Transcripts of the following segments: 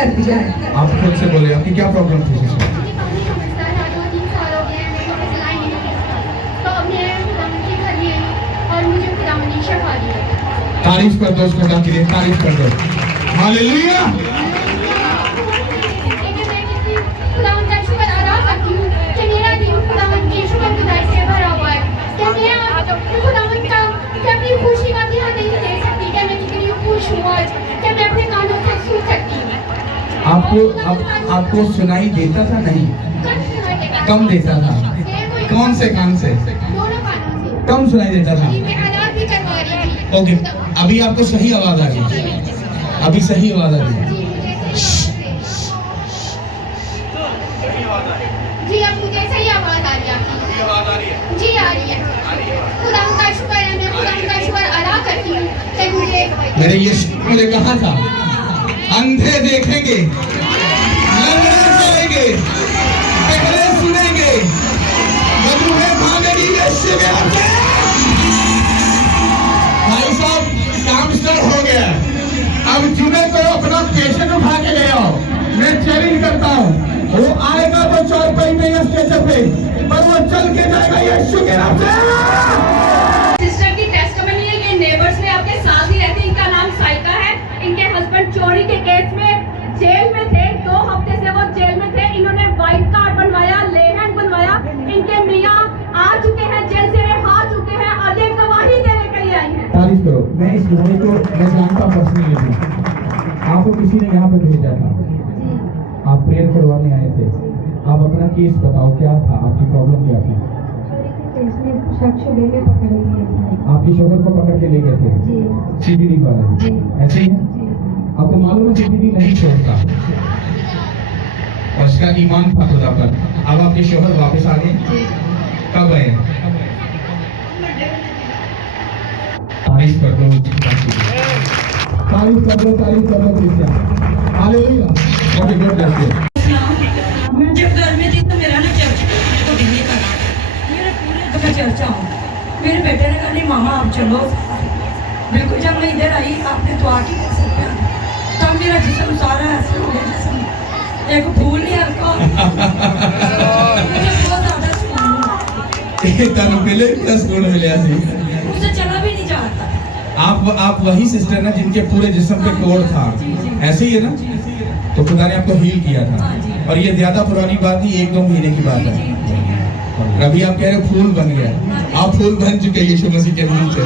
कर दिया है। आप खुद से बोले आपकी क्या प्रॉब्लम थी सिस्टर? तारीफ कर दो उस खुदा के लिए, तारीफ कर दो। हालेलुया। आपको सुनाई देता था? नहीं, कम देता था। कौन से कान से? कम सुनाई देता था। ओके, अभी आपको सही आवाज आ रही है? अभी सही आवाज आ रही है? जी, अब मुझे सही आवाज आ रही है। जी आ रही है। खुदा का शुक्र है, मैं खुदा का शुक्र अदा करती हूँ कि मुझे मेरे यीशु ने कहा था अंधे देखेंगे, लंगड़े चलेंगे, बहरे सुनेंगे, मधुमेह भागेगी यीशु के नाम से। भाई साहब, काम स्टार्ट हो गया। अब जुमे को अपना पेशेंट उठा के ले आओ। मैं चैलेंज करता हूँ, वो आएगा तो चौपाई में या स्टेशन पे, पर वो चल के जाएगा यीशु के नाम से। सिस्टर की टेस्टमनी है कि नेबर्स में आपके साथ ही रहती, इनका नाम साइका है। इनके हस्बैंड चोरी के केस में जेल में थे, 2 हफ्ते से वो जेल में थे। इन्होंने व्हाइट कार्ड बनवाया, लेहन बनवाया। इनके मियाँ आ चुके हैं, जेल से रिहा चुके हैं, आगे गवाही देने के लिए आई हैं। तारीफ करो। मैं इस भाई को मैं जानता हूँ पर्सनली, आपको किसी ने यहाँ पे भेजा था, आप प्रेयर करवाने आए थे। आप अपना केस बताओ, क्या था आपकी प्रॉब्लम, क्या थी? आपके शोहर को पकड़ के ले गए थे सीबीडी वाले, ऐसे ही है? आपको मालूम है सीबीडी नहीं छोड़ता, और उसका ईमान था खुदा पर। अब आपके शोहर वापस आ गए? कब आए? तारीफ कर दो, तारीफ कर दो, तारीफ कर दो। Hallelujah. Okay, God bless you. मैं जब घर में थी तो मेरा ना चर्च को भी नहीं करा, मेरे पूरे दफा चर्च आऊँ। मेरे बेटे ने कहा नहीं मामा आप चलो। बिल्कुल जब मैं इधर आई आपने दुआ की तब मेरा जिस्म सारा ऐसे हो गया जैसे एक फूल नहीं हल्का। मुझे बहुत ज़्यादा सुकून मिला, मुझे चला भी नहीं जाता। आप वही सिस्टर ना जिनके पूरे जिस्म पे कोड़ था, ऐसे ही है ना? तो खुदा ने आपको हील किया था, और ये ज्यादा पुरानी बात नहीं, 1-2 महीने की बात है। अभी आप कह रहे फूल बन गया, आप फूल बन चुके यीशु मसीह के नाम से।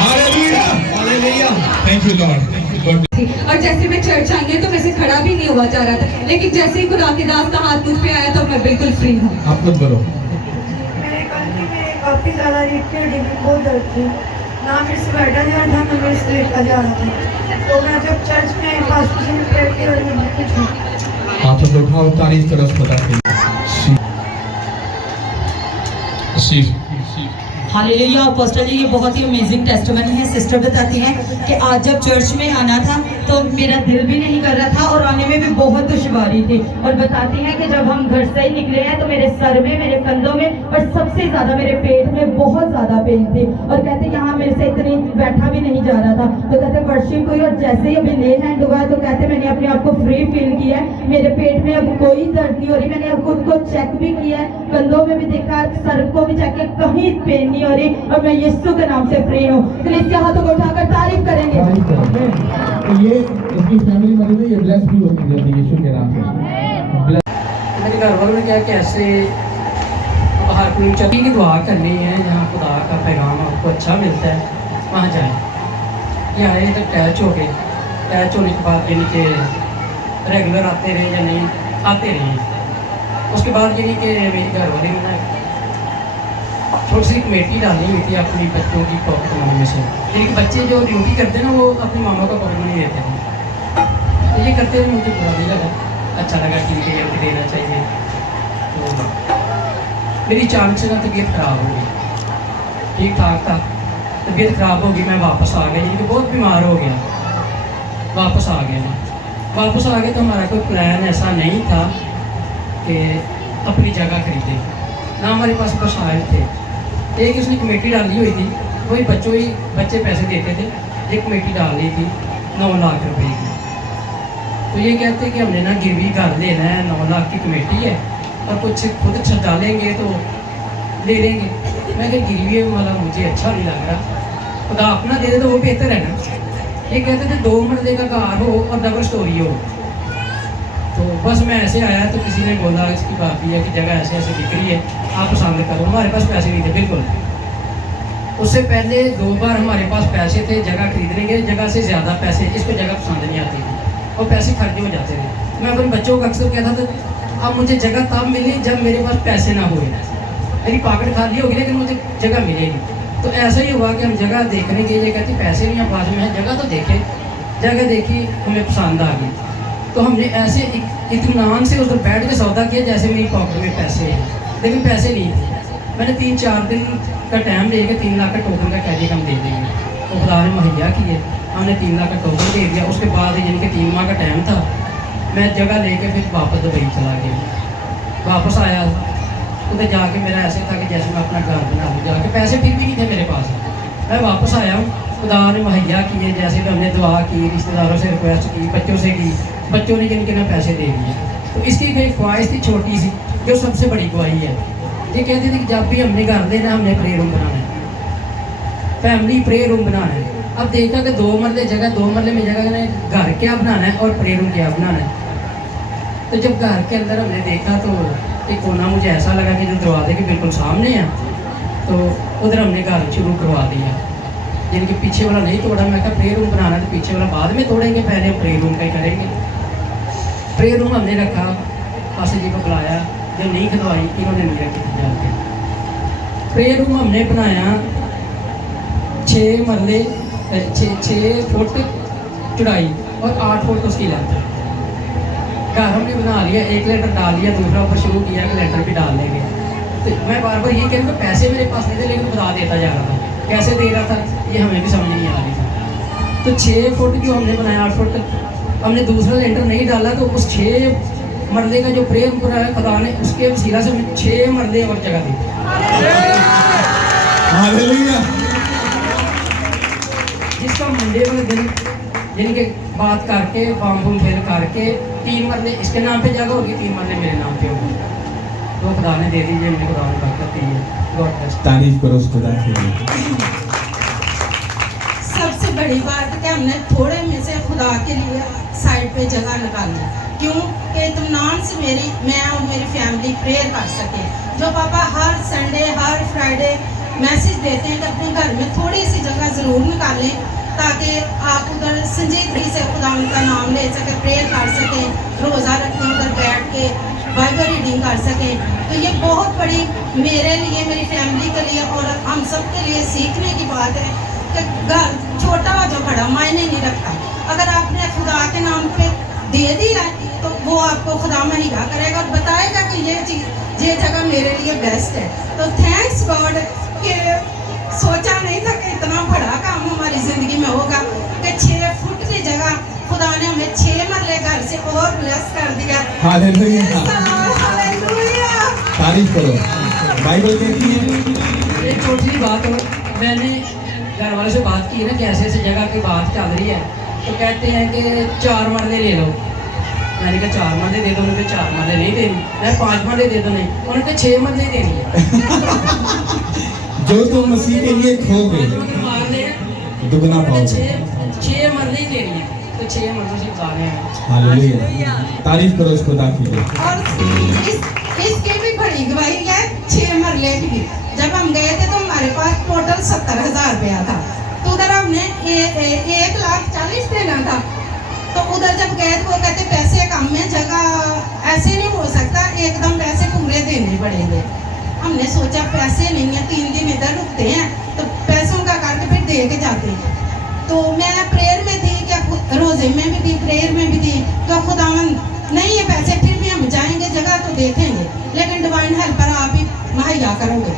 Hallelujah, hallelujah, thank you Lord. और जैसे मैं चर्च आई है तो वैसे खड़ा भी नहीं हुआ जा रहा था, लेकिन जैसे ही खुदा के दास का हाथ मुझ पे आया तो मैं बिल्कुल फ्री हूँ। आप खुद बोलो। मेरे काफी ज्यादा रीढ़ की हड्डी में बहुत दर्द थी, ना मेरे से बैठा जा रहा था ना मेरे से लेटा जा रहा था। तो मैं जब चर्च में पास्टर जी ने प्रेयर किया और मैं कुछ हुआ। हाथों को उठाओ, तारीफ करो खुदा की। हालेलुया। पास्टर जी, ये बहुत ही अमेजिंग टेस्टिमनी है। सिस्टर बताती हैं कि आज जब चर्च में आना था तो मेरा दिल भी नहीं कर रहा था और आने में भी बहुत दुश्वारी थी, और बताती हैं कि जब हम घर से ही निकले हैं तो मेरे सर में, मेरे कंधों में और सबसे ज़्यादा मेरे पेट में बहुत ज़्यादा पेन थी, और कहते यहाँ मेरे से इतनी बैठा भी नहीं जा रहा था। तो कहते वर्शिप हुई और जैसे ही अभी ले हैंड हुआ तो कहते मैंने अपने आप को फ्री फील किया है, मेरे पेट में अब कोई दर्द नहीं हो रही। मैंने अब खुद को चेक भी किया है, कंधों में भी देखा, सर को भी चेक किया, कहीं पेन नहीं हो रही, और मैं यीशु के नाम से फ्री हूँ। तो इसके हाथों को उठाकर तारीफ करेंगे। तो ये इसकी फैमिली मरीज है, ये ब्लेस भी होगी जल्दी यीशु के नाम से। मेरे घर वालों ने कहा कि ऐसे बाहर कोई चली की दुआ करनी है, जहाँ खुदा का पैगाम आपको अच्छा मिलता है, वहाँ जाए। यहाँ आए तो टैच हो गए, टैच होने के बाद यानी कि रेगुलर आते रहे या नहीं आते रहे। उसके बाद यानी कि मेरी घर वाली ने थोड़ी सी कमेटी डालनी हुई थी अपनी बच्चों की पॉकेट मनी में से, यानी कि बच्चे जो ड्यूटी करते हैं ना वो अपनी मामा को पॉकेट मनी देते हैं। तो ये करते हुए मुझे बुरा नहीं लगा, अच्छा लगा कि ये देना चाहिए। तो मेरी अचानक से ना तबीयत खराब हो गई, ठीक ठाक था, तबीयत खराब हो गई, मैं वापस आ गया, यानी कि बहुत बीमार हो गया, वापस आ गया। वापस आ गए तो हमारा कोई प्लान ऐसा नहीं था कि अपनी जगह खरीदे, ना हमारे पास कुछ आए थे। एक उसने कमेटी डाली हुई थी, वही बच्चे पैसे देते थे, एक कमेटी डाल ली थी 9 लाख रुपए की। तो ये कहते कि हमने ना गिरवी घर लेना है, 9 लाख की कमेटी है और कुछ खुद डालेंगे तो ले लेंगे। मैं कहा गिरवी वाला मुझे अच्छा नहीं लग रहा, खुदा अपना दे दे तो वो बेहतर है ना। ये कहते थे 2 मरले का घर हो और डबल स्टोरी हो। तो बस मैं ऐसे आया तो किसी ने बोला इसकी बात है कि जगह ऐसे ऐसे बिक रही है, आप पसंद करो। हमारे पास पैसे नहीं थे बिल्कुल। उससे पहले 2 बार हमारे पास पैसे थे जगह खरीदने के, जगह से ज़्यादा पैसे, इसको जगह पसंद नहीं आती थी और पैसे खर्च हो जाते थे। मैं अपने बच्चों को अक्सर कहता था अब मुझे जगह तब मिली जब मेरे पास पैसे ना हुए, मेरी पॉकेट खाली होगी लेकिन मुझे जगह मिलेगी। तो ऐसा ही हुआ कि हम जगह देखने के लिए कहते पैसे नहीं पास में है, जगह तो देखे, जगह देखी, हमें पसंद आ गई। तो हमने ऐसे इत्मीनान से उधर बैठ के सौदा किया जैसे मेरी पॉकेट में पैसे हैं, लेकिन पैसे नहीं थे। मैंने 3-4 दिन का टाइम दे के 3 लाख का टोकन का कैदी हम दे देंगे, तो खुदा ने मुहैया किए, हमने 3 लाख का टोकन दे दिया। उसके बाद जिनके 3 माह का टाइम था, मैं जगह लेके फिर वापस दुबई चला गया। वापस आया, उधर जाके मेरा ऐसे था कि जैसे मैं अपना घर बना लूँ, जाके पैसे फिर भी नहीं थे मेरे पास। मैं वापस आया हूँ, खुदा ने मुहैया किए, जैसे भी हमने दुआ की, रिश्तेदारों से रिक्वेस्ट की, बच्चों से की, बच्चों ने जिनके ना पैसे दे दिए। तो इसकी कोई ख्वाहिश थी छोटी सी, जो सबसे बड़ी गवाही है। ये कहते थे कि जब भी हमने घर देना हमने प्रे रूम बनाना है, फैमिली प्रे रूम बनाना है। अब देखा कि 2 मरले जगह, 2 मरले में जगह ने घर क्या बनाना है और प्रे रूम क्या बनाना है। तो जब घर के अंदर हमने देखा तो एक कोना मुझे ऐसा लगा कि जो दरवाजे के बिल्कुल सामने है, तो उधर हमने घर शुरू करवा दिया। जिनके पीछे वाला नहीं तोड़ा, मैं कहा प्रे रूम बनाना है तो पीछे वाला बाद में तोड़ेंगे, पहले प्रे रूम का ही करेंगे। प्रे रूम हमने रखा, पासी जी को बुलाया, जो नहीं खिलवाई इन्होंने नहीं रखी जाके। प्रे रूम हमने बनाया 6 मरले, 6 फुट चौड़ाई और 8 फुट उसकी लेंथ। घर हमने बना लिया, 1 लेंटर डाल लिया, दूसरा ऊपर शुरू किया कि लेंटर भी डाल देंगे। तो मैं बार बार ये कह रहा था पैसे मेरे पास नहीं थे, लेकिन खुदा देता जा रहा था। कैसे दे रहा था ये हमें भी समझ नहीं आ रही थी। तो 6 फुट जो हमने बनाया, 8 फुट हमने दूसरा लेंटर नहीं डाला, तो उस 6 मरले का जो प्रेम पूरा है खुदा ने उसके वसीला से 6 मरले और जगह दी। हालेलुया। जिसका मंडे वाले दिन जिनके बात करके फॉर्म फूम फिल करके 3 मरले इसके नाम पे जगह होगी, 3 मरले मेरे नाम पे होगी। तो खुदा ने दे दीजिए, मुझे खुदा ने बरकत दी है। God bless. तारीफ करो उस खुदा के लिए। सबसे बड़ी बात कि हमने थोड़े में से खुदा के लिए साइड पे जगह निकाली, क्यों कि इत्मीनान से मैं और मेरी फैमिली प्रेयर कर सके। जो पापा हर संडे हर फ्राइडे मैसेज देते हैं कि अपने घर में थोड़ी सी जगह ज़रूर निकालें, ताकि आप उधर संजीदगी से खुदा का नाम ले सकें, प्रेयर कर सकें, रोज़ा रखें, उधर बैठ के बाइबल रीडिंग कर सकें। तो ये बहुत बड़ी मेरे लिए, मेरी फैमिली के लिए और हम सब के लिए सीखने की बात है कि घर छोटा हो जो बड़ा मायने नहीं रखता। अगर आपने खुदा के नाम पे दे दिया तो वो आपको खुदा मुहैया करेगा और बताएगा कि ये चीज़, ये जगह मेरे लिए बेस्ट है। तो थैंक्स गॉड कि सोचा नहीं था कि इतना बड़ा काम हमारी ज़िंदगी में होगा कि 6 फुट की जगह खुदा ने हमें 6 मरले घर से और ब्लेस कर दिया। हालेलुया। हालेलुया। तारीफ करो। बाइबल कहती है, एक छोटी सी बात हो, मैंने घर वाले से बात की ना कि ऐसे ऐसे जगह की बात चल रही है, तो कहते हैं कि 4 मरले ले लो। मैंने कहा 4 मरले दे दो, उन्होंने 4 मरले नहीं देनी। मैं 5 मरले दे दो, नहीं, उन्होंने कहा 6 मरले देनी है। जो तुम मसीह के लिए खोगे दुगना पाओगे। 6 मरले ही देनी है, तो 6 मरले से उतारने हैं। हालेलुया। तारीफ करो उस खुदा की। और इसकी भी बड़ी गवाही है 6 मरले की भी। जब हम गए थे तो हमारे पास टोटल 70,000 रुपया था, तो उधर हमने 1,40,000 देना था। तो उधर जब गए तो वो कहते पैसे कम में, जगह ऐसे नहीं हो सकता, एकदम पैसे पूरे देने पड़ेंगे। हमने सोचा पैसे नहीं है, 3 दिन इधर रुकते हैं तो पैसों का करके फिर दे के जाते हैं। तो मैं प्रेयर में थी, क्या रोज़े में भी थी, प्रेयर में भी थी, तो खुदावन नहीं है पैसे, फिर भी हम जाएंगे, जगह तो देखेंगे, लेकिन डिवाइन हेल्पर आप ही मुहैया करोगे।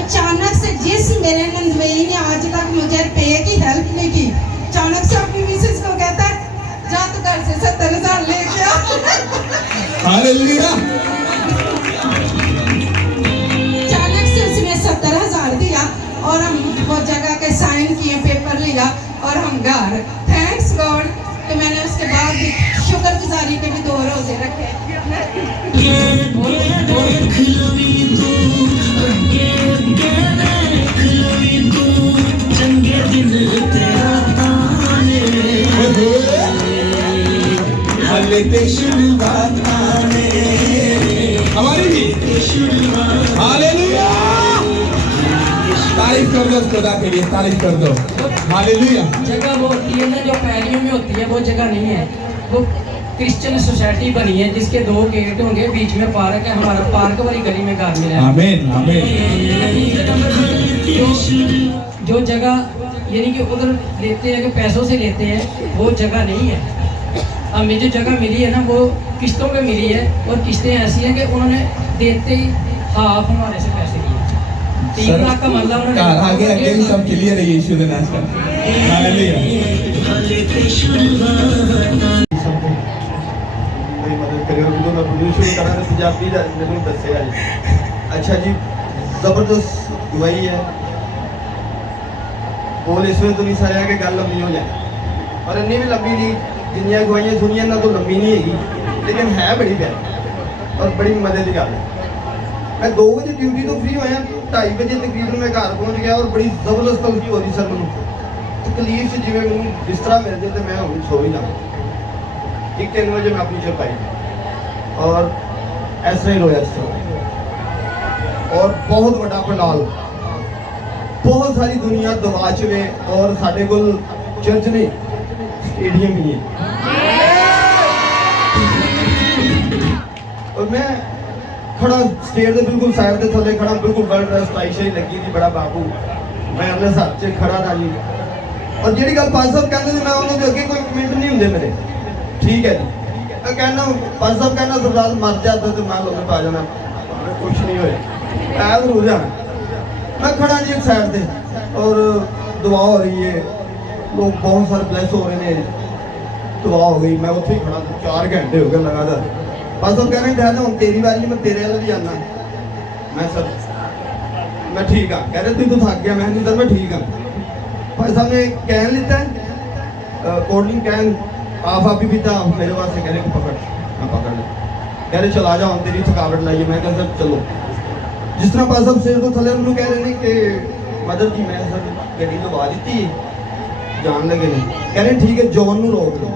अचानक से जिस मेरे नंदवेई ने आज तक मुझे पे की हेल्प नहीं की, अचानक से अपनी मिसेस को कहता है जा तो घर से 70,000 लेके आ। हालेलुया। अचानक से उसने 70,000 दिया और हम वो जगह के साइन किए, पेपर लिया और हम घर। थैंक्स गॉड कि मैंने उसके बाद भी शुक्रगुजारी हले ते शुरुआत हमारी भी हालेलुया। तारीफ कर दो खुदा के लिए, तारीफ कर दो। हालेलुया। जगह वो होती है ना जो पैलियों में होती है, वो जगह नहीं है। वो क्रिश्चियन सोसाइटी बनी है जिसके 2 गेट होंगे, बीच में पार्क है। हमारा पार्क वाली गली में घर मिला है। आमीन आमीन। जो जगह यानी कि उधर लेते हैं कि पैसों से लेते हैं, वो जगह नहीं है। हमें जो जगह मिली है ना वो किस्तों पे मिली है, और किस्तें ऐसी हैं कि उन्होंने देते ही हाफ हमारे से पैसे लिए। 3 लाख का मतलब उन्होंने आगे आगे सब क्लियर है यीशु के नाम से। हालेलुया। ਮੇਰੀ ਮਦਦ ਕਰਿਓ ਜਦੋਂ ਮੈਂ ਵੀਡੀਓ ਸ਼ੁਰੂ ਕਰਾਂ ਤਾਂ ਪੰਜਾਬੀ ਦਾ ਮੈਨੂੰ ਦੱਸਿਆ ਜੀ। ਅੱਛਾ ਜੀ, ਜ਼ਬਰਦਸਤ ਗਵਾਹੀ ਹੈ। ਬੋਲ ਇਸ ਵੇ ਤੋਂ ਨਹੀਂ ਸਾਰਿਆ ਕਿ ਗੱਲ ਲੰਮੀ ਹੋ ਜਾਏ, ਪਰ ਇੰਨੀ ਵੀ ਲੰਮੀ ਨਹੀਂ ਜਿੰਨੀਆਂ ਗਵਾਹੀਆਂ ਸੁਣੀਆਂ ਇਹਨਾਂ ਤੋਂ ਲੰਮੀ ਨਹੀਂ ਹੈਗੀ, ਲੇਕਿਨ ਹੈ ਬੜੀ ਪਿਆਰੀ ਔਰ ਬੜੀ ਮਜ਼ੇ ਦੀ ਗੱਲ ਹੈ। मैं 2 बजे ड्यूटी तो फ्री होया, 2:30 बजे तकरीबन मैं घर पहुंच गया और बड़ी जबरदस्त तकलीफ हो रही सर मैं तकलीफ से जिम्मे मैं बिस्तरा मिल जाए तो मैं हूँ सो ही जाऊँ। 3 बजे मैं अपनी चरपाई और ऐसा ही रोया इस तरह। और बहुत बड़ा पंडाल, बहुत सारी दुनिया दबा चुके और साढ़े को चर्च नहीं स्टेडियम ही है। और मैं खड़ा स्टेज के बिल्कुल साइड के थले खड़ा, बिल्कुल वर्ल्ड ड्रेस टाई शाई लगी थी, बड़ा बाबू मैं अपने साथ से खड़ा था जी। और जी गल पाज साहब कहते थे मैं उन्होंने अगे कोई कमेंट नहीं होंगे मेरे, ठीक है जी। मैं कहना पाज साहब कहना सरदार मर जाता तो मैं लोग पा जाना, कुछ नहीं होया, ऐद हो जाना। मैं खड़ा जी एक साइड से और दुआ हो रही है, लोग बहुत सारे ब्लेस हो रहे हैं, दुआ हो गई। मैं उत्थे ही खड़ा 4 घंटे हो गए लगातार। पास साहब कह रहे हैं हूँ तेरी बारी मैं तेरे वाले भी जाना। मैं सर मैं ठीक हाँ, कह रहे तू तो थक गया। मैं नहीं सर मैं ठीक हाँ। भाई साहब ने कैन लेता है, कोल्ड ड्रिंक कैन आप ही पीता, मेरे वास्ते कह रहे पकड़, मैं पकड़ लिया। कह रहे चला जाओ तेरी थकावट लाइए। मैं कहा सर चलो। जिस तरह पास साहब सिर तो थले उन्होंने कह रहे हैं कि मदर जी मैं सर गड्डी लगा दी जान लगे नहीं। कह रहे ठीक है जॉन नू रोक लो,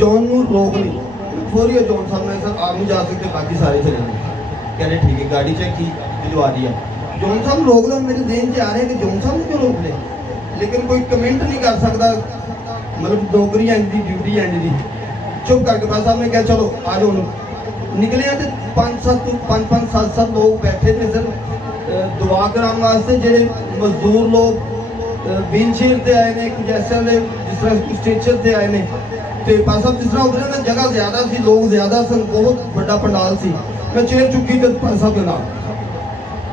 जॉन नू रोक ली थोड़ी है। जॉन साहब ने सर आप नहीं जा सकते, बाकी सारे चले गए। कह रहे ठीक है, गाड़ी चेक की भिजवा दिया। जॉन साहब रोक लो, मेरे ज़हन से आ रहे हैं कि जॉन साहब ने क्यों रोक ले, लेकिन कोई कमेंट नहीं कर सकता। मतलब नौकरी इंज दी, ड्यूटी इंज दी। चुप करके पास साहब ने कहा चलो आ जाओ। निकले हैं तो 5-7 लोग बैठे थे सर दुआ कराने वास्ते, जेडे मजदूर लोग व्हील चेयर से आए ने, कुछ ऐसे वाले जिस तरह स्ट्रेचर से आए ने। तो पास साहब जिस तरह उधर ना जगह ज्यादा सी, लोग ज्यादा सन, बहुत बड़ा पंडाल सी। मैं चेयर चुकी तो पास साहब के नाम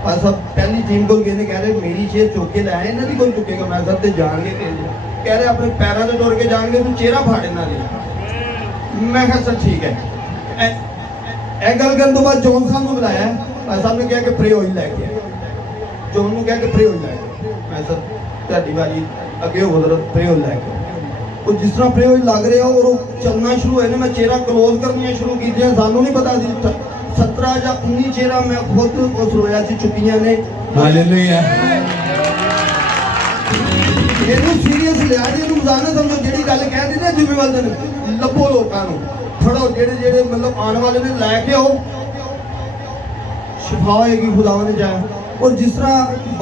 पास साहब पहली टीम को कहने कह रहे मेरी चेयर चुक के लाए, इन्हें भी कौन चुकेगा। मैं सर तो जाएंगे कह रहे अपने पैरों से टोर के जाएंगे तो चेहरा फाड़े ना लिया। मैं कहा सर ठीक है। एक गल करने तो बाद जॉन साहब को बुलाया, पास साहब ने कहा कि प्रे ऑयल लैके जॉन ने कहा कि प्रे ऑयल लैके। मैं सर ਤੁਹਾਡੀ ਵਾਰੀ ਅੱਗੇ ਹੋ ਜਰਾ प्रे ऑयल लैके। ਉਹ ਜਿਸ ਤਰ੍ਹਾਂ प्रे ऑयल ਲੱਗ ਰਿਹਾ और चलना शुरू होए ना, मैं चेहरा क्लोज करनियां शुरू कीतियां। सानू नहीं पता सी 17 ਜਾਂ 19 चेहरा मैं खुद उस रोया सी चुकियां ने। हालेलुया। ਇਹਨੂੰ ਸੀਰੀਅਸ ਲਿਆ ਜੀ, ਇਹਨੂੰ ਮਜ਼ਾਕ ਸਮਝੋ। ਜਿਹੜੀ ਗੱਲ ਕਹਿ ਦਿੱਤੀ ਨਾ ਜ਼ਿੰਮੇਵਾਰ ਦੇ ਲੱਭੋ ਲੋਕਾਂ ਨੂੰ, ਫੜੋ ਜਿਹੜੇ मतलब आने वाले ने ਲੈ ਕੇ ਆਓ, शिफा होएगी खुदावन ने जाए। और जिस तरह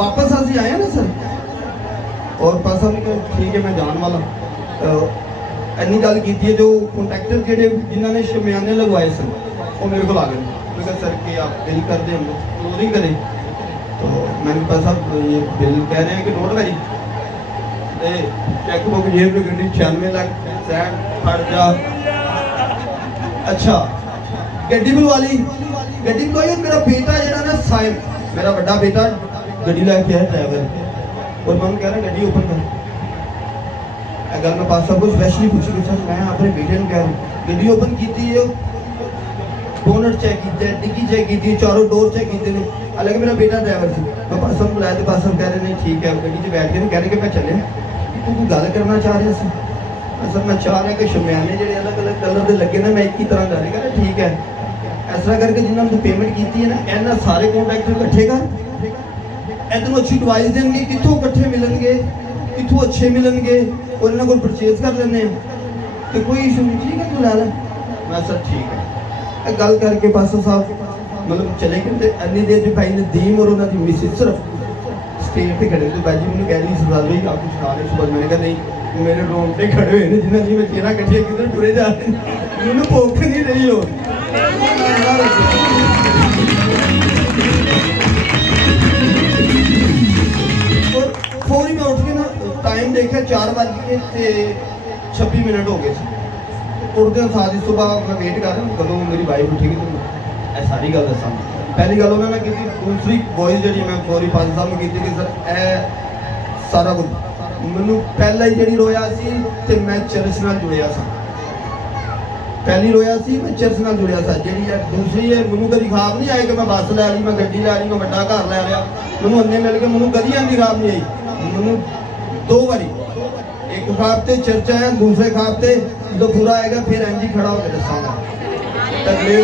वापस ਅਸੀਂ आए ना सर, और पास साहब ने ठीक है मैं जान वाला ਇੰਨੀ ਗੱਲ ਕੀਤੀ है। जो कॉन्ट्रैक्टर ਜਿਹੜੇ जिन्होंने शमियाने लगवाए सन वो मेरे को आ गए। मैं कहा सर कि आप बिल कर दें, हम क्लोज नहीं करें। तो मैंने पास साहब ये बिल कह रहे हैं कि नोट भाई चेक बुक जेब में गड्डी 96 लाख सैन फट जा। अच्छा गड्डी बुलवाली, गड्डी बुलवाई। मेरा बेटा जरा ना साइम, मेरा बड़ा बेटा गड्डी लैके आया ड्राइवर, और मैं कह रहा गड्डी ओपन कर। अगर मैं पास साहब को स्पेशली पूछी कि सर मैं अपने बेटे ने कह रहा हूँ गड्डी ओपन की थी, बोनट चेक किया, डिग्गी चेक की, चारों डोर चेक किए। हालांकि मेरा बेटा ड्राइवर थी। मैं पास साहब बुलाया तो पास साहब कह रहे नहीं ठीक है, गड्डी से बैठ के कह रहे कि मैं चले तू कोई गल करना चाह रहा सी। सर मैं चाह रहा कि शमियाने जो अलग अलग कलर के लगे ना, मैं एक ही तरह कर रहा। कहते ठीक है, इस तरह करके जिन्होंने तू पेमेंट की है ना, इन्होंने सारे कॉन्ट्रैक्टर इकट्ठे कर, इतनों अच्छी एडवाइस देंगे कितों इकट्ठे मिलेंगे, कितों अच्छे मिलेंगे, और इन्होंने को परचेज कर लेने तो कोई इशू नहीं। ठीक है तू ला ला। मैं सर ठीक है गल करके पास्टर साहब मतलब चले गए ते अन्नी देर च भाई नदीम और उन्होंने मिसिस सिर्फ स्टेज पे खड़े थे भाई जी मैंने कह रही सरदार भाई आप कुछ खा रहे सुबह मैंने कहा नहीं मेरे रोंगटे खड़े हुए हैं जिन्होंने मैं चेहरा कटिया किधर टुरे जा रहे हैं मैंने भूख नहीं रही हो और फौरी मैं उठ के ना टाइम देखा 4:26 हो गए उठते साथ ही सुबह मैं वेट कर रहा हूँ कदों मेरी वाइफ उठेगी तो मैं सारी गल दसा पहली गल उन्होंने की दूसरी वॉइस जी मैं फौरी पाजी साहब में की कि सर ए सारा कुछ मैनू पहला ही जी रोया सी ते मैं चर्च नाल जुड़िया सा पहली रोया सी मैं चर्च नाल जुड़िया सा जी दूसरी है मैनू कभी खाब नहीं आई कि मैं बस लै ली मैं गड्डी लै ली मैं बड़ा घर लै लिया मैनू अन्ने मिल के मैनू कभी आंदी खाब नहीं आई मैनू 2 बारी एक खाब ते चर्च आया दूसरे खाब ते जो पूरा आएगा फिर एंजी खड़ा होकर दसांगा तगड़े